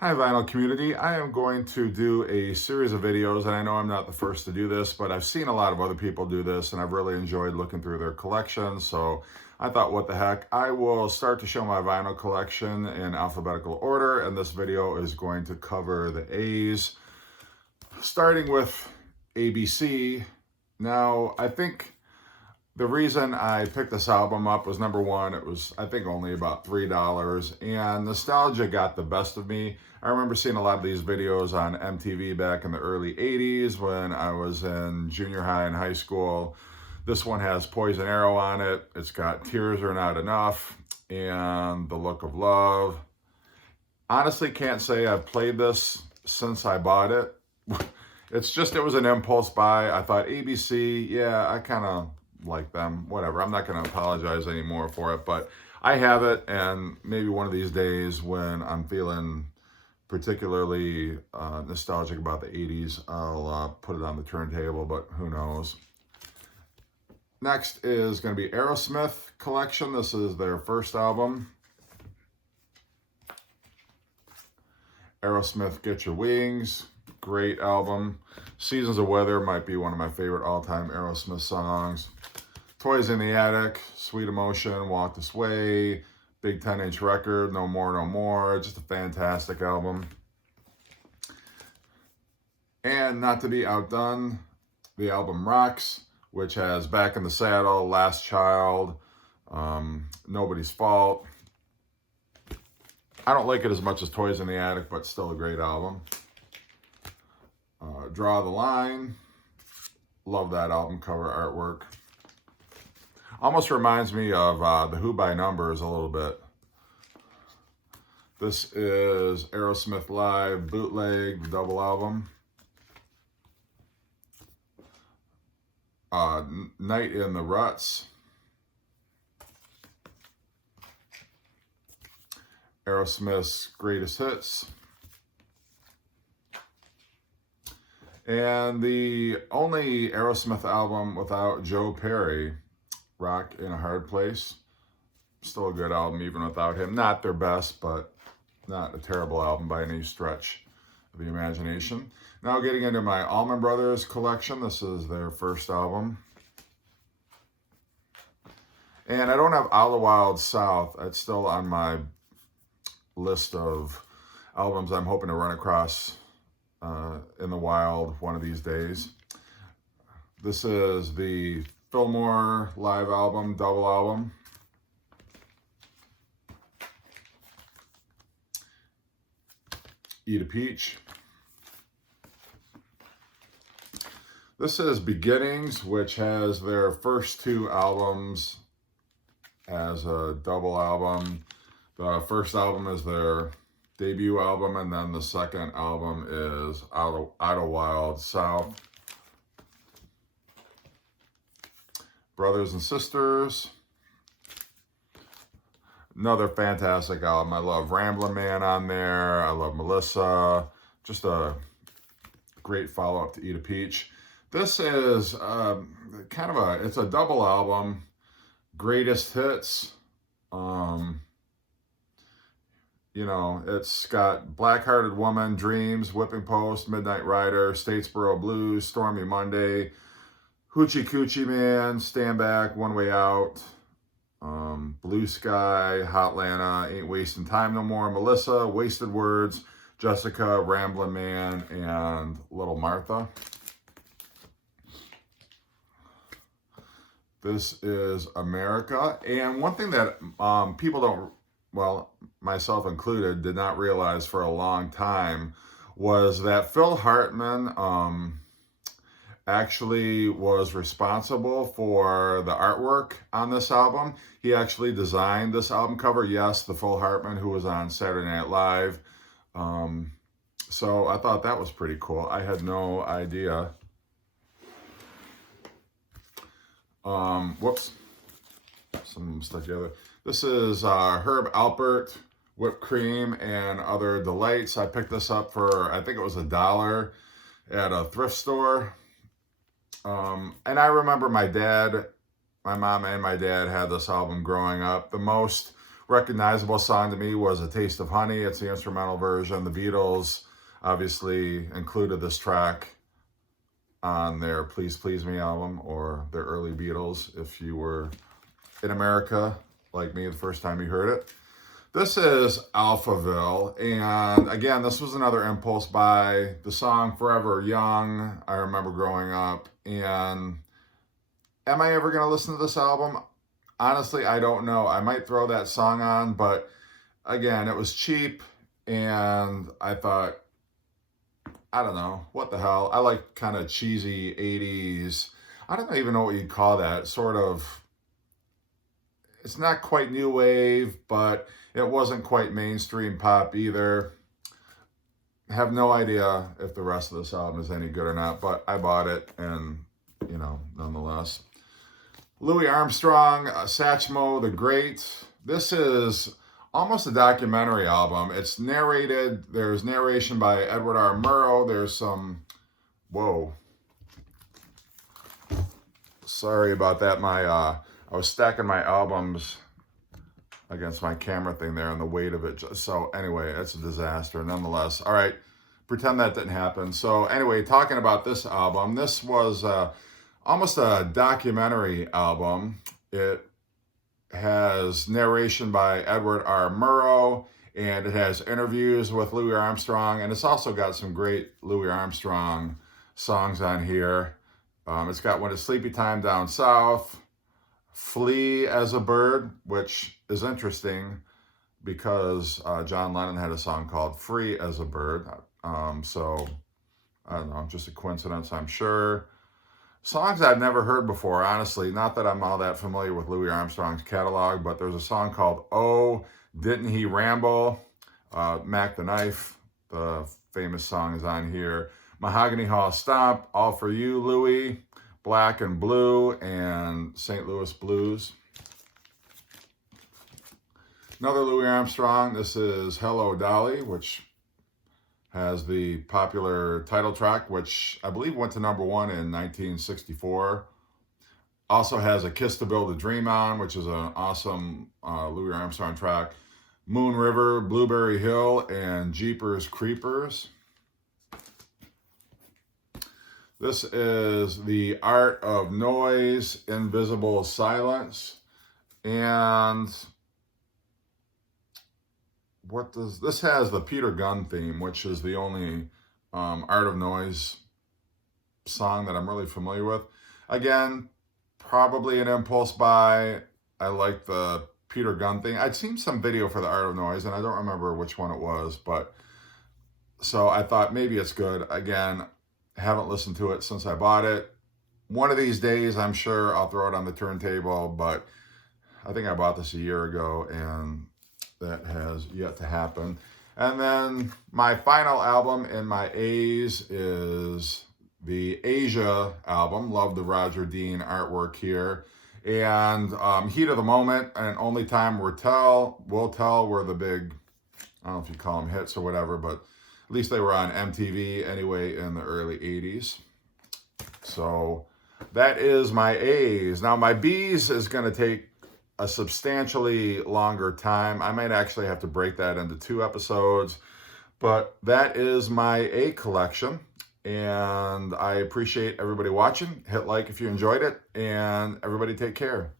Hi, vinyl community. I am going to do a series of videos, and I know I'm not the first to do this, but I've seen a lot of other people do this, and I've really enjoyed looking through their collections. So I thought, what the heck? I will start to show my vinyl collection in alphabetical order, and this video is going to cover the A's, starting with ABC. Now, I think the reason I picked this album up was, number one, it was, I think, only about $3, and nostalgia got the best of me. I remember seeing a lot of these videos on MTV back in the early 80s when I was in junior high and high school. This one has Poison Arrow on it. It's got Tears Are Not Enough and The Look of Love. Honestly, can't say I've played this since I bought it. It was an impulse buy. I thought ABC, yeah, I kind of like them, whatever. I'm not going to apologize anymore for it, but I have it, and maybe one of these days when I'm feeling particularly nostalgic about the 80s, I'll put it on the turntable, but who knows. Next is going to be Aerosmith Collection. This is their first album. Aerosmith, Get Your Wings. Great album. Seasons of Weather might be one of my favorite all-time Aerosmith songs. Toys in the Attic, Sweet Emotion, Walk This Way, big 10-inch record, No More, No More. Just a fantastic album. And not to be outdone, the album Rocks, which has Back in the Saddle, Last Child, Nobody's Fault. I don't like it as much as Toys in the Attic, but still a great album. Draw the Line. Love that album cover artwork. Almost reminds me of the Who by Numbers a little bit. This is Aerosmith Live Bootleg, the double album. Night in the Ruts. Aerosmith's Greatest Hits. And the only Aerosmith album without Joe Perry, Rock in a Hard Place. Still a good album even without him. Not their best, but not a terrible album by any stretch of the imagination. Now getting into my Allman Brothers collection. This is their first album. And I don't have Out of the Wild South. It's still on my list of albums I'm hoping to run across in the wild one of these days. This is the Fillmore live album, double album. Eat a Peach. This is Beginnings, which has their first two albums as a double album. The first album is their debut album, and then the second album is Out of Wild South. Brothers and Sisters. Another fantastic album. I love Ramblin' Man on there. I love Melissa. Just a great follow-up to Eat a Peach. This is it's a double album. Greatest Hits. It's got Black-Hearted Woman, Dreams, Whipping Post, Midnight Rider, Statesboro Blues, Stormy Monday, Hoochie Coochie Man, Stand Back, One Way Out, Blue Sky, Hotlanta, Ain't Wasting Time No More, Melissa, Wasted Words, Jessica, Ramblin' Man, and Little Martha. This is America. And one thing that people don't, well, myself included, did not realize for a long time was that Phil Hartman actually was responsible for the artwork on this album. He actually designed this album cover. Yes, the Phil Hartman who was on Saturday Night Live. So I thought that was pretty cool. I had no idea. Whoops. Some of them stuck together. This is Herb Alpert, Whipped Cream and Other Delights. I picked this up for, I think it was $1 at a thrift store. And I remember my mom and my dad had this album growing up. The most recognizable song to me was A Taste of Honey. It's the instrumental version. The Beatles obviously included this track on their Please Please Me album, or their early Beatles, if you were in America like me the first time you heard it. This is Alphaville, and again, this was another impulse buy. The song Forever Young, I remember growing up, and am I ever going to listen to this album? Honestly, I don't know. I might throw that song on, but again, it was cheap, and I thought, I don't know, what the hell? I like kind of cheesy 80s. I don't even know what you'd call that. Sort of, it's not quite new wave, but it wasn't quite mainstream pop either. I have no idea if the rest of this album is any good or not, but I bought it, and, you know, nonetheless. Louis Armstrong, Satchmo the Great. This is almost a documentary album. It's narrated. There's narration by Edward R. Murrow. There's some, whoa. Sorry about that. I was stacking my albums against my camera thing there, and the weight of it. So anyway, it's a disaster nonetheless. All right, pretend that didn't happen. So anyway, talking about this album, this was almost a documentary album. It has narration by Edward R. Murrow, and it has interviews with Louis Armstrong, and it's also got some great Louis Armstrong songs on here. It's got When It's Sleepy Time Down South, Flee as a Bird, which is interesting because John Lennon had a song called Free as a Bird. So, I don't know, just a coincidence, I'm sure. Songs I've never heard before, honestly. Not that I'm all that familiar with Louis Armstrong's catalog, but there's a song called Oh, Didn't He Ramble? Mac the Knife, the famous song, is on here. Mahogany Hall Stomp, All For You, Louis, Black and Blue, and St. Louis Blues. Another Louis Armstrong, this is Hello Dolly, which has the popular title track, which I believe went to #1 in 1964. Also has A Kiss to Build a Dream On, which is an awesome Louis Armstrong track. Moon River, Blueberry Hill, and Jeepers Creepers. This is The Art of Noise, Invisible Silence. And what does this has the Peter Gunn theme, which is the only Art of Noise song that I'm really familiar with. Again, probably an impulse buy. I like the Peter Gunn thing. I'd seen some video for the Art of Noise, and I don't remember which one it was, but so I thought maybe it's good. Again, haven't listened to it since I bought it. One of these days, I'm sure I'll throw it on the turntable, but I think I bought this a year ago, and that has yet to happen. And then my final album in my A's is the Asia album. Love the Roger Dean artwork here. And Heat of the Moment and Only Time Will Tell were the big, I don't know if you call them hits or whatever, but at least they were on MTV anyway in the early 80s. So that is my A's. Now my B's is going to take a substantially longer time. I might actually have to break that into 2 episodes, but that is my A collection, and I appreciate everybody watching. Hit like if you enjoyed it, and everybody take care.